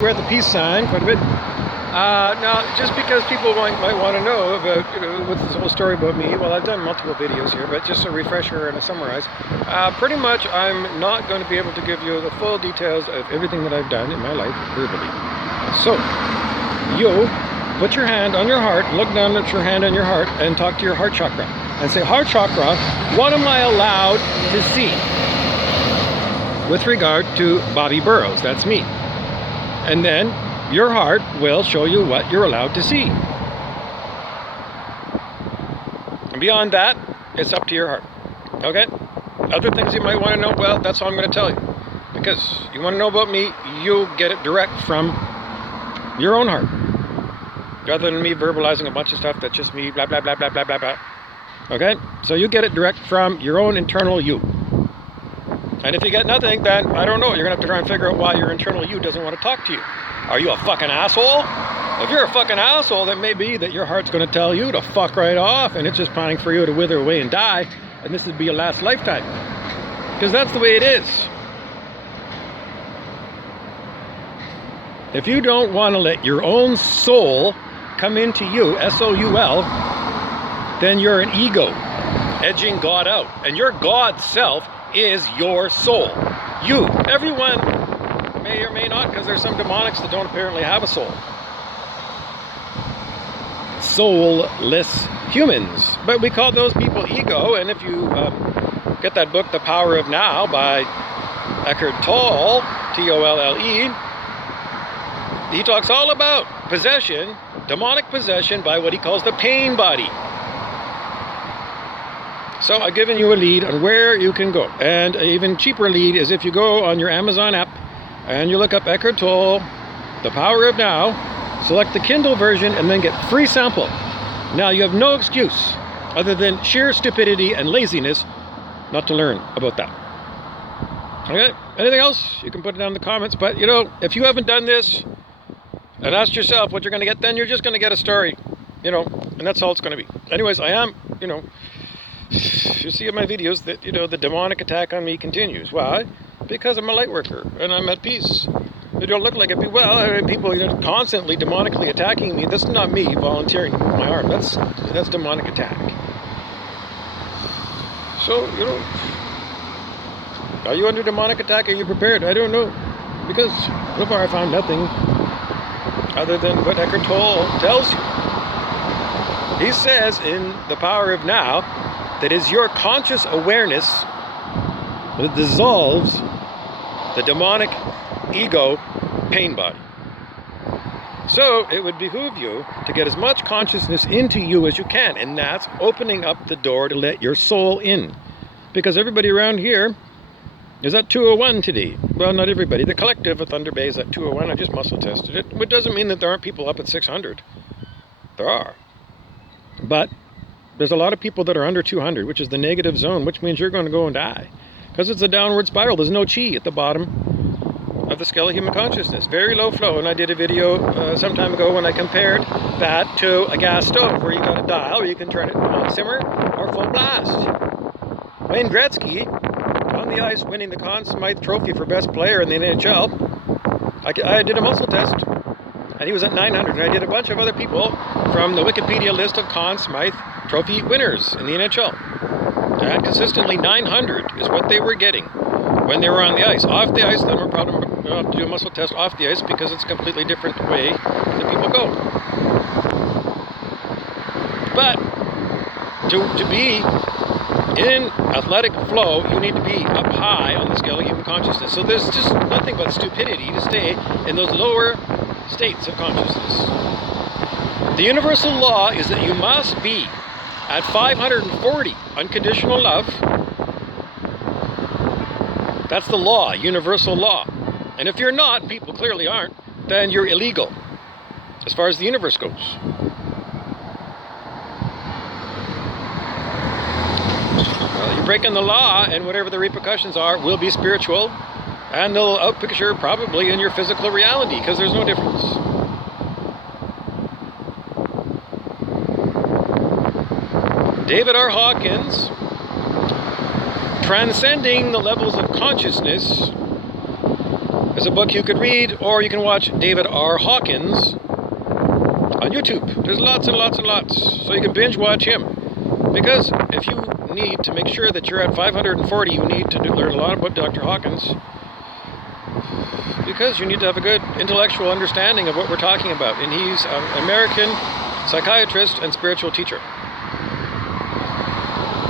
We're at the peace sign quite a bit. Now, just because people might want to know about, what's this whole story about me, well, I've done multiple videos here, but just a refresher and a summarize. Pretty much, I'm not going to be able to give you the full details of everything that I've done in my life verbally. So, you put your hand on your heart, look down at your hand on your heart, and talk to your heart chakra. And say, heart chakra, what am I allowed to see with regard to Bobby Burrows? That's me. And then your heart will show you what you're allowed to see. And beyond that, it's up to your heart. Okay? Other things you might want to know, well, that's all I'm going to tell you. Because you want to know about me, you'll get it direct from your own heart. Rather than me verbalizing a bunch of stuff that's just me, blah, blah, blah, blah, blah, blah, blah. Okay? So you get it direct from your own internal you. And if you get nothing, then I don't know. You're going to have to try and figure out why your internal you doesn't want to talk to you. Are you a fucking asshole? If you're a fucking asshole, then maybe that your heart's going to tell you to fuck right off, and it's just planning for you to wither away and die, and this would be your last lifetime. Because that's the way it is. If you don't want to let your own soul come into you, S-O-U-L, then you're an ego, edging God out. And your God self is your soul. You, everyone may or may not, because there's some demonics that don't apparently have a soul. Soulless humans. But we call those people ego, and if you get that book, The Power of Now, by Eckhart Tolle, T-O-L-L-E, he talks all about possession, demonic possession, by what he calls the pain body. So I've given you a lead on where you can go. And an even cheaper lead is if you go on your Amazon app and you look up Eckhart Tolle, The Power of Now, select the Kindle version, and then get free sample. Now you have no excuse other than sheer stupidity and laziness not to learn about that. Okay, anything else? You can put it down in the comments. But if you haven't done this and asked yourself what you're going to get, then you're just going to get a story, and that's all it's going to be. Anyways, I am, you see in my videos that, the demonic attack on me continues. Why? Because I'm a light worker and I'm at peace. It don't look like it. Well, people constantly demonically attacking me. That's not me volunteering to move my arm. That's demonic attack. So, are you under demonic attack? Are you prepared? I don't know. Because so far I found nothing other than what Eckhart Tolle tells you. He says in The Power of Now, that is your conscious awareness that dissolves the demonic ego pain body. So it would behoove you to get as much consciousness into you as you can, and that's opening up the door to let your soul in. Because everybody around here is at 201 today. Well, not everybody. The collective of Thunder Bay is at 201. I just muscle tested it. Which doesn't mean that there aren't people up at 600. There are. But there's a lot of people that are under 200, which is the negative zone, which means you're going to go and die. Because it's a downward spiral. There's no chi at the bottom of the scale of human consciousness. Very low flow. And I did a video some time ago when I compared that to a gas stove, where you got a dial where you can turn it on simmer or full blast. Wayne Gretzky, on the ice, winning the Conn Smythe Trophy for best player in the NHL. I did a muscle test, and he was at 900. And I did a bunch of other people from the Wikipedia list of Conn Smythe Trophy winners in the NHL. And consistently 900 is what they were getting when they were on the ice. Off the ice, then we're probably going to have to do a muscle test off the ice, because it's a completely different way that people go. But to be in athletic flow, you need to be up high on the scale of human consciousness. So there's just nothing but stupidity to stay in those lower states of consciousness. The universal law is that you must be at 540 unconditional love. That's the law, universal law. And if you're not, people clearly aren't, then you're illegal as far as the universe goes. Well, you're breaking the law, and whatever the repercussions are will be spiritual, and they'll outpicture probably in your physical reality, because there's no difference. David R. Hawkins, transcending the levels of consciousness It's a book you could read, or you can watch David R. Hawkins on YouTube. There's lots and lots and lots. So you can binge watch him. Because if you need to make sure that you're at 540, you need to learn a lot about Dr. Hawkins. Because you need to have a good intellectual understanding of what we're talking about. And he's an American psychiatrist and spiritual teacher.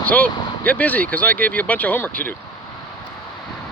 So get busy, because I gave you a bunch of homework to do.